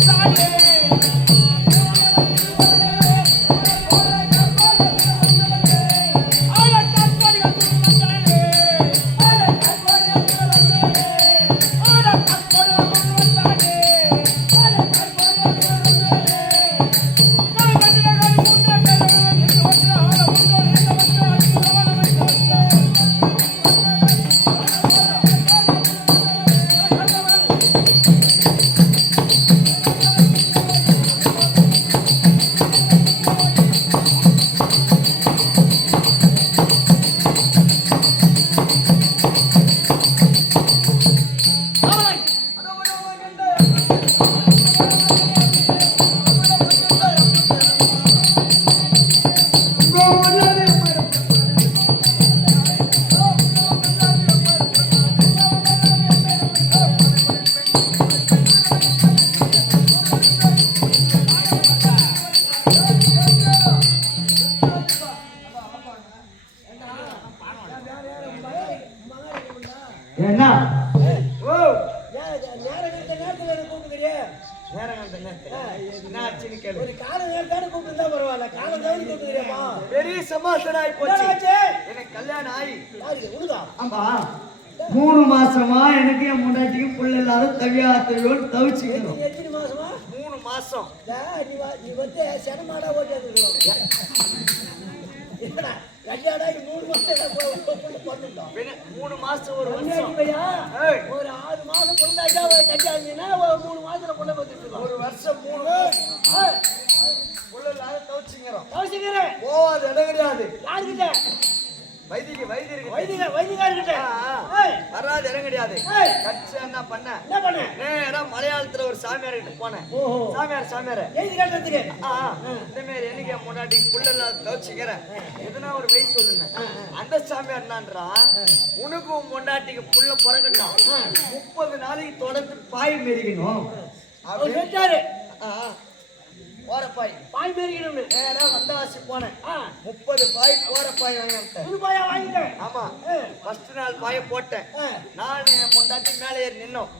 என்ன பெரிய சமாசனம் ஆகி போச்சு என்னாச்சு? எனக்கு கல்யாணம் ஆகி ஆமா. மூணு மாசமா எனக்கு என் முன்னாடிக்கு புள்ள எல்லாரும் தவியா தவியோடு நீ எத்தனை மாசமா? மூணு மாசம். நீ வந்து ஓட்டியாந்துருக்கணும் கல்யாணம் மூணு மாசம் மூணு மாசம் ஒரு வருஷம். ஒரு ஆறு மாசம் பொண்ணாச்சா கல்யாணம்னா ஒரு மூணு மாசத்துல பொண்ணை பார்த்துட்டு ஒரு வருஷம் மூணு கிடையாது என்ன பண்ண. என்ன பண்ண? நேரா மலையாளத்துல ஒரு சாமியார் கிட்ட போனேன். சாமியார் சாமியார். எழுதி கட்டுறதுக்கு இந்த மாதிரி எனக்கு என் முன்னாடி புள்ளெல்லாம் எதுனா ஒரு வயசு சொல்லுங்க. அந்த சாமியார் என்னன்றா? உனக்கும் முன்னாட்டிக்கு புள்ள பிறகுன்னா முப்பது நாளைக்கு தொடர்ந்து பாய் மெரிக்கணும் அவர் செஞ்சாரு ஆ, போற பாய் பாய் மேரிக்கணும்னு நேரா வந்தவாசி போனேன். ஆ. முப்பது பாய் போற பாய் வாங்கி வந்துட்டேன் புது பாயா வாங்கிட்டேன் ஆமா. ஃபர்ஸ்ட் நாள் பாய போட்டேன். ஆ. நான் முன்னாடி மேலே ஏறி நின்னோம்.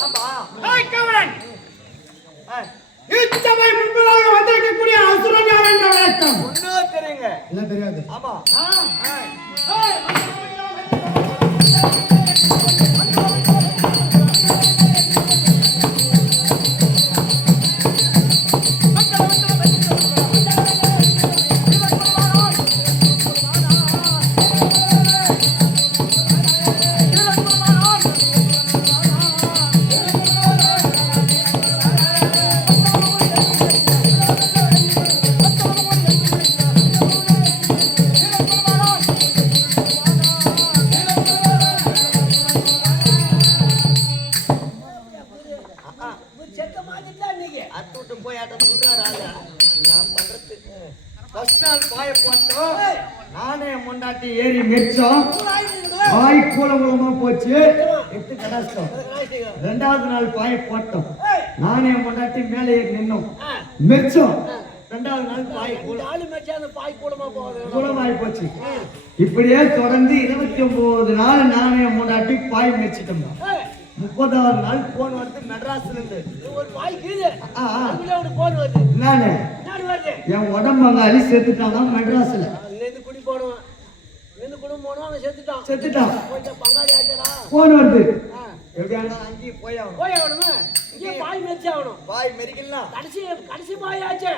ஆமா. ஆ, இச்சபை முன்பதாக வந்திருக்கக்கூடிய யார் என்ற வழக்கம் ஒண்ணும் தெரியுங்க. என்ன தெரியாது. ஆமா. ஆ. ஏறி மெச்சம் நூறு போச்சு. எட்டு கடாஷ்டம் ரெண்டாவது நாள் பாய போட்டோம். ஏய், நானே முன்னாடி மேலே ஏறி நின்னோம். ஆ, மெச்சம். ரெண்டாவது நாள் பாய் இந்த ஆளு மேய்ச்சா அந்த பாய் கூடமா போகுது கூலமாயி போச்சு. இப்படியே தொடர்ந்து இருபத்தி ஒன்பது நாள் நானே முன்னாடி பாய் மெச்சிட்டோம் ஏய், முப்பதாவது நாள் போன் வருது மெட்ராஸ்ல இருந்து. இது ஒரு வாய் கீழே ஆ, ஆ. ஒரு போன் வருது நானு. என் உடம்பு அங்க அழி சேர்த்துட்டாங்க மெட்ராஸ்ல. குடி போடுவான் இருந்து குடும்பம் போனோம் அவன் செத்துட்டான். செத்துட்டான். கொஞ்சம் பங்காளி ஆச்சடா. போன் வருது. எப்படியா போய் ஆகணும். போய் ஆகணுமே? இங்கே பாய் ஆகணும். பாய் மெரிக்கலாம் கடைசி கடைசி பாய் ஆச்சே.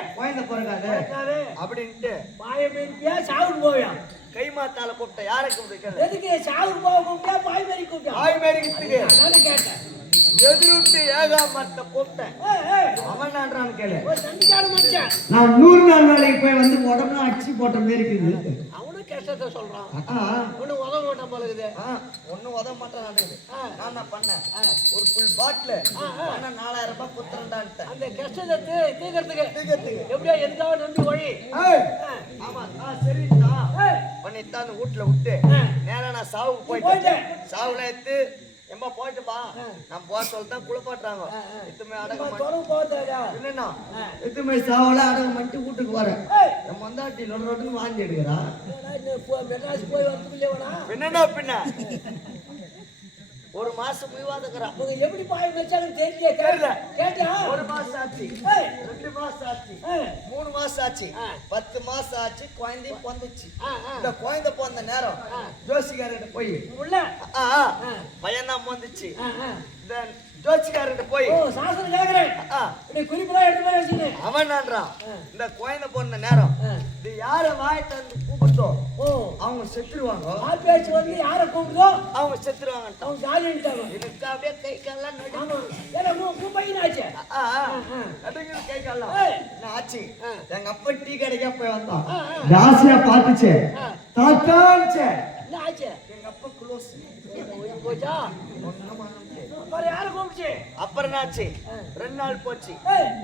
பிறக்காது. இருக்காரு. அப்படின்ட்டு. பாயை மேய்ப்பியா சாவுக்கு போவியா கை மாத்தால கூப்பிட்ட. யாரை கூப்பிட்டு? எதுக்கு சாவுக்கு போக கூப்பிட்டா பாய் மேரி கூப்பிட்டா பாய் மெரிக்கிறதுக்கு நானே கேட்டேன். எதிர்விட்டு ஏகாமத்த கூப்பிட்டேன். அவன் நான்றான்னு கேளு. நான் நூறு நாள் வேலைக்கு போய் வந்து உடம்புலாம் அடிச்சு போட்ட மாரி இருக்குது. கஷ்டத்தை சொல்றான். ஆ, ஒன்னும் உதவ மாட்டான் போல இருக்குது. ஒண்ணும் உதவ மாட்டேன். நான் என்ன பண்ணேன்? ஒரு ஃபுல் பாட்டில் ஆ, ஆ. ஆனா நாலாயிரம் ரூபாய் குத்துறேன்டான்ட்டேன் அந்த கஷ்டத்தை தீ- தீர்க்கறதுக்கு. தீர்க்கறதுக்கு. எப்படியோ எதுக்காக நம்பி வழி ஆமா ஆ சரிடா. ஏய், பண்ணித்தான் அந்த வீட்டுல விட்டு. ஆ. நேரா நான் சாவுக்கு. போயிட்டேன். சாவுல எடுத்து எம்மா போயிட்டு பா நான் போக சொல்லிட்டு குளிப்பாட்டுறாங்க. இத்துமே அடக்க நம்ம மாட்டேன் தொடர்பு போகாதா என்னன்னா எத்துமே சாவல மட்டும் வீட்டுக்கு வரேன். ஏய். என் மந்தாட்டி லொட லொடன்னு வாந்தி எடுக்கிறா என்னடா இந்த போ- மெட்ராஸ் போய் வேணா என்னன்னா பின்ன. ஒரு மாசம் விவாதக்கிறா அவங்க எப்படி பாய் வச்சாங்கன்னு தெரியல தெரியல. கேட்டா ஒரு மாசம் ஆச்சு. ரெண்டு மாசம் ஆச்சு. மூணு மாசம் ஆச்சு. பத்து மாசம் ஆச்சு குழந்தையும் பிறந்துச்சு. இந்த குழந்தை பிறந்த நேரம். ஜோசிக்காரர்கிட்ட போய் உள்ள. பையன் தான் பிறந்துச்சு. இந்த ஜோசிக்காரர்கிட்ட போய் ஓ சாசனம் இப்படி குறிப்பெல்லாம் எடுத்து போய் வச்சுக்கேன் அவன் ஆ. இந்த குழந்தை பிறந்த நேரம். இது யார வாயை தந்து கூப்பிட்டோ? ஓ. அவங்க செத்துருவாங்க. ஆள் பேச்சு வந்து யாரை கூப்பிடுதோ அவங்க செத்துருவாங்கன்ட்டான் அவங்க ஜாலின்ட்டாங்க எனக்கு அப்படியே கை கால்லாம் நடு ஆமா. ஏன்னா மூ மூ பையன் ஆச்சு. நடுங்குது கை கால்லாம். ஆச்சு. எங்க அப்பா டீ கடைக்கா போய் வந்தான். ராசியா பார்த்துச்சே. ஆ. தாத்தாச்சே என்ன ஆச்சு? எங்க அப்பா க்ளோஸ் போச்சா? அப்புறம் யாரை கூப்பிடுச்சு அப்புறம் என்னாச்சு. ரெண்டு நாள் போச்சு.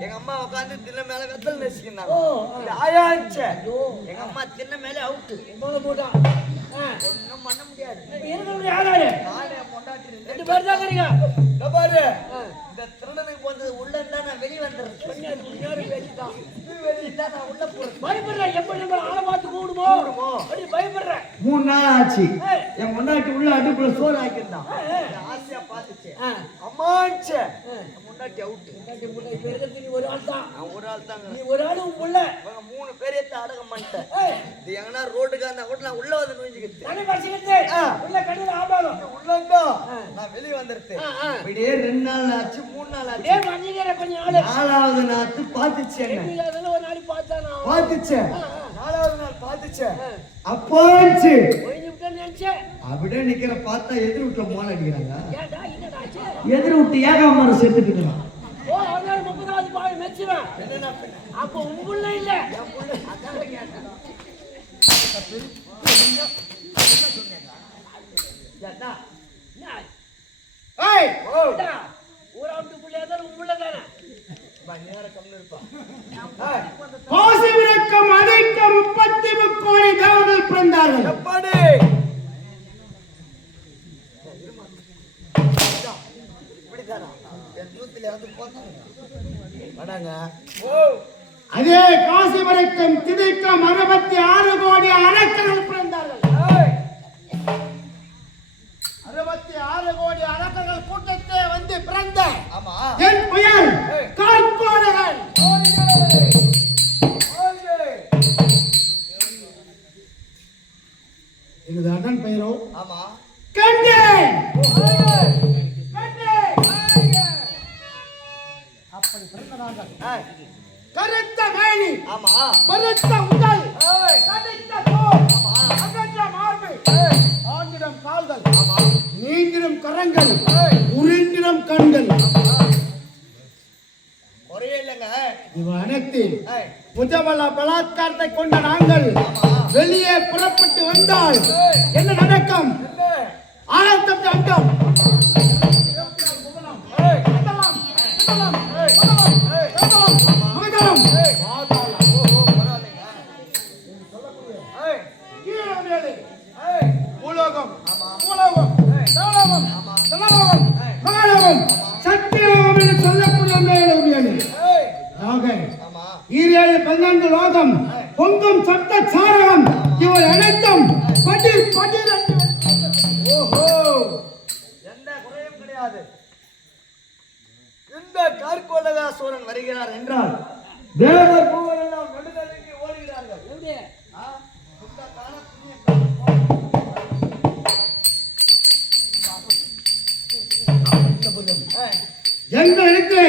எங்க அம்மா உட்காந்து தின்ன மேல வெத்தல் நெசிக்கிறாங்க ஆயாச்சு எங்க அம்மா தின்ன மேல அவுட்டு போட்டான் ஆ. ஒண்ணும் பண்ண முடியாது. இருக்கிறவங்க யாராரு? நானே பொண்டாட்டி ரெண்டு பேர் தான் இருக்கிறீங்க இதோ பாரு. இந்த திருடனுக்கு போனது உள்ள இருந்தா நான் வெளிய வந்துடுறேன். கொஞ்சம் முன்னாடி பேசிட்டான் இது வெளிய இருந்தா நான் உள்ள போறேன். பயப்படுறேன். எப்படி நம்ம ஆளை பார்த்து கூடுமோ கூப்பிடுமோ? அப்படி பயப்படுறேன். மூணு நாள் ஆச்சு. என் முன்னாடி உள்ள அடுப்புல சோறு ஆக்கியிருந்தான் ஆசையா பாத்துச்சு. அம்மாச்சே. முன்னாடி அவுட்டு முன்னாடி முன்னாடி இருக்கிறது நீ ஒரு ஆள் தான் நான் ஒரு ஆள் தாங்க நீ ஒரு ஆளு உன் புள்ள மூணு பேர் ஏத்த அடக்கம் பண்ணிட்டேன். இது எங்கன்னா ரோட்டுக்கு அந்த கூட நான் உள்ள வந்து நுழைஞ்சுக்கிட்டு. தண்ணி. உள்ள கடையில் ஆபாகம் உள்ளங்கோ ஆ. நான் வெளிய ஆ. இப்படியே ரெண்டு நாள் ஆச்சு மூணு நாள் ஆச்சு. அப்படியே மஞ்சிக்கிற கொஞ்ச நாள் நாலாவது நாத்து பார்த்துச்சு என்ன? ஒரு நாளைக்கு பார்த்தானா? பார்த்துச்சே. நாலாவது நாள் பாத்துச்சே விட்டேன்னு நினைச்சேன் அப்படியே நிக்கிற பார்த்தா எதிர் வீட்டுல மோள அடிக்கிறாங்க. எதிர் விட்டு மெச்சுவேன். என்னன்னா பின்ன? அப்போ உன் புள்ள இல்ல. ஊராவுட்டு புள்ளையா தான் உன் புள்ள தானே? கோசி விளக்கம் அனைத்த முப்பத்தி முக்கோடி தேவர்கள் பிறந்தார்கள். எப்பாடி? வந்து அதே காசி வரைக்கும் திதிக்கம் அறுபத்தி ஆறு கோடி அரக்கர்கள் பிறந்தார்கள். கரங்கள் ஏய், உறிஞ்சிடும் கண்கள் புஜபல பலாத்காரத்தை கொண்ட நாங்கள். வெளியே புறப்பட்டு வந்தால் என்ன நடக்கும்? ஆனந்தம் அண்டம் இந்த கார்கோடகாசூரன் வருகிறார் என்றால் தேவர் பூவர் எல்லாம் நடுநடுங்கி ஓடுகிறார்கள் எங்களுக்கு.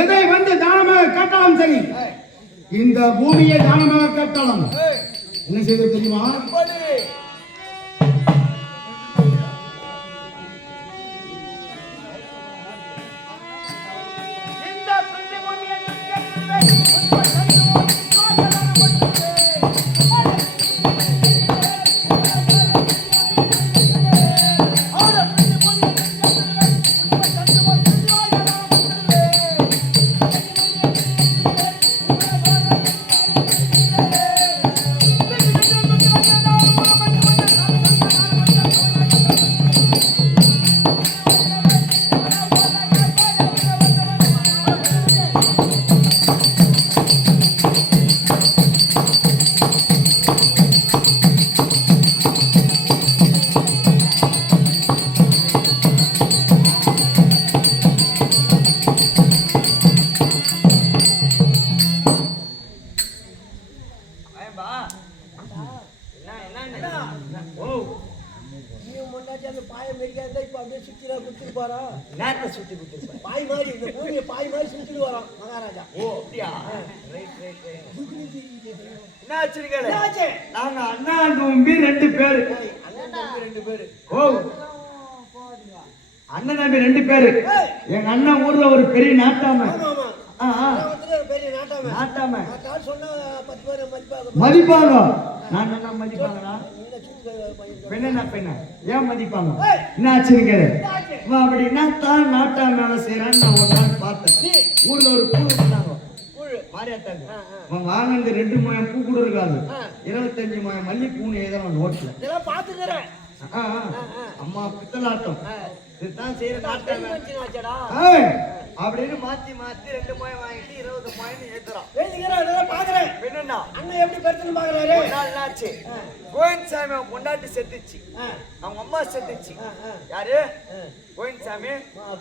எதை வந்து தானமாக கேட்டாலும் சரி. இந்த பூமியை தானமாக கேட்டாலும். என்ன செய்வது தெரியுமா? கேட்கிறேன். இந்த என்னாச்சு? நாங்க அண்ணா தம்பி ரெண்டு பேரு. ரெண்டு பேரு. ஓ. அண்ணன் தம்பி ரெண்டு பேரு. எங்க அண்ணன் ஊர்ல ஒரு பெரிய நாட்டாம. நாட்டாம. மதிப்பாங்க. நான் என்ன மதிப்பாங்களா பெண்ணா பெண்ணா? ஏன் மதிப்பாங்க. என்ன ஆச்சுன்னு அப்படின்னா தான் நாட்டாம வேலை செய்யறான்னு நான் ஒரு நாள் பார்த்தேன். ஊர்ல ஒரு பூ பண்ணாங்க அவன் வாங்கினது ரெண்டு மயம் பூ கூட இருக்காது. இருபத்தஞ்சு மயம் மல்லிப்பூன்னு எழுதுறான் நோட்ல. இதெல்லாம் பாத்துக்கிறேன். அம்மா பித்தலாட்டம். இதுதான் செய்யற நாட்டாம. அப்படின்னு மாத்தி மாத்தி ரெண்டு மயம் வாங்கிட்டு இருபது ஏத்துறான் எழுதிக்கிறேன் இதெல்லாம் பாக்குறேன் என்னன்னா அண்ணன் எப்படி பெருத்துன்னு பாக்குறாரு? நாள் என்னாச்சு? கோவிந்த்சாமி அவன் பொண்டாட்டி செத்துச்சு. அவங்க அம்மா செத்துச்சு. யாரு?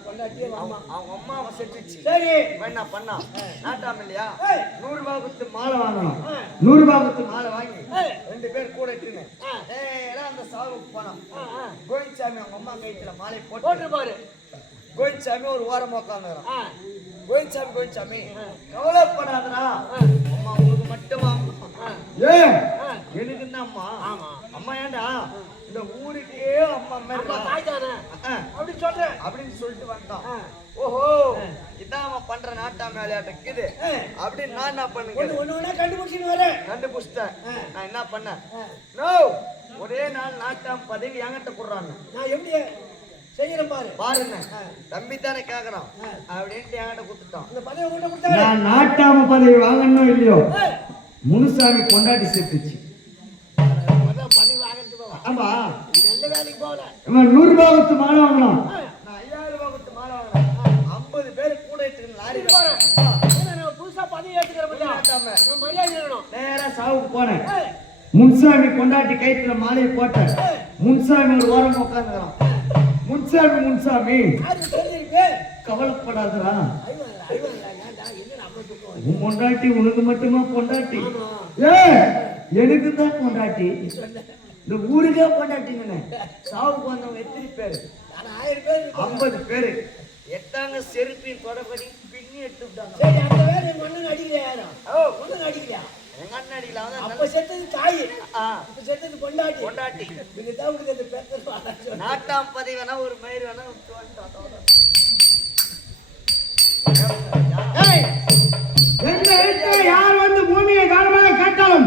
பொண்டாட்டி அவங்க அம்மா அவன் செத்துச்சு. சரி. என்ன பண்ணான் நாட்டாம இல்லையா. நூறு ரூபாய் கொடுத்து மாலை வாங்கணும். நூறு ரூபாய் கொடுத்து மாலை வாங்கி. ரெண்டு பேர் கூட இட்டுன்னு அந்த சாவுக்கு ஆ. கோவிந்த்சாமி அவங்க அம்மா கைத்துல மாலை போட்டு போட்டு கோவிந்த்சாமி ஒரு ஓரம் உட்காந்துறான் ஆ, கோவிந்த்சாமி கோவிந்த்சாமி கவலைப்படாதடா. அம்மா உனக்கு மட்டுமா. எனக்கு அம்மா. அம்மா ஏன்டா? இந்த ஊருக்கே அம்மா அம்மா மேல தாய் தானே அப்படி சொல்றேன் அப்படின்னு சொல்லிட்டு வந்தான். ஓஹோ இதான் அவன் பண்ற நாட்டா மேலையாட்ட இருக்குது ஆ. அப்படின்னு நான் என்ன பண்ணுங்க? ஒண்ணு ஒண்ணா கண்டுபிடிச்சின்னு வரேன். கண்டுபிடிச்சிட்டேன். நான் என்ன பண்ணேன். நோ ஒரே நாள் நாட்டாம் பதவி என்கிட்ட போடுறாங்க. நான் எப்படி? செய்யறேன் பாரு. பாருங்க. தம்பி தானே கேக்குறான். அப்படின்ட்டு என்கிட்ட கொடுத்துட்டான். இந்த பதவி உங்கள்கிட்ட கொடுத்தாரு. நான் நாட்டாம பதவி வாங்கணும் இல்லையோ? முனுசாமி கொண்டாடி சேர்த்துச்சு. பதவி வாங்கிட்டு போவா ஆமா. எந்த வேலைக்கு போகல? இவன் நூறு கொடுத்து மாலை வாங்கணும். நான் ஐயாயிரம் ரூபாய் கொடுத்து மாலை வாங்கினேன் ஐம்பது பேர் கூட எடுத்துக்கணும் லாரி புதுசா பதவி நான் மரியாதை நேரா சாவுக்கு போனேன். முன்சாமி கொண்டாட்டி கைத்துல மாலையை போட்டேன். முன்சாமி ஒரு ஓரம் உட்காந்துக்கிறான் முன்சாமி முன்சாமி. தூக்கம் உன் பொண்டாட்டி உனக்கு மட்டுமா பொண்டாட்டி. ஏ எனக்கு தான் பொண்டாட்டி. இந்த ஊருக்கே பொண்டாட்டிங்கண்ணே சாவுக்கு வந்தவங்க எத்தனை பேரு? ஆயிரம் பேர். ஐம்பது பேரு. எட்டாங்க செருப்பின் தொடப்படி பின்னி எடுத்து விட்டாங்க. சரி அந்த வேலை எங்க அண்ணன் அடிக்கிறியா யாரும்? அப்ப செத்தது தாய். இப்ப செத்தது பொண்டாட்டி. பொண்டாட்டி. இது தான் உங்களுக்கு அந்த பேசுறது நாட்டாம் வேணா ஒரு மயிர் வேணா எந்த இடத்துல யார் வந்து பூமியை தானமாக கேட்டாலும்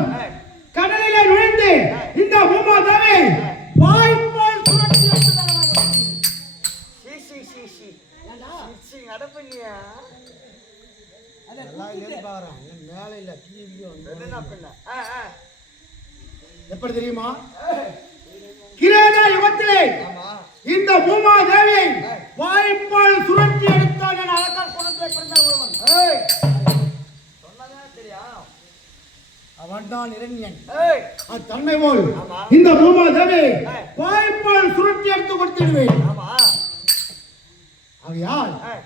எப்படி தெரியுமா? கிரேதா யுகத்திலே ஆமா. இந்த பூமா தேவியை வாய்ப்பால் சுழற்றி எடுத்தான் என அழகால் குணத்தை பிறந்த ஒருவன். அவன் தான் இரண்யன். ஏய், அத்தன்மை போல் ஆமா. இந்த பூமா தேவி வாய்ப்பால் சுழற்றி எடுத்து கொடுத்திடுவேன் ஆமா. ஆகையால் ஏய்,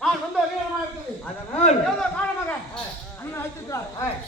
நான் வந்து வீரமாக இருக்குது அதனால். ஏதோ காரணமாக அண்ணன் அழைத்திருக்கிறார் ஏய்,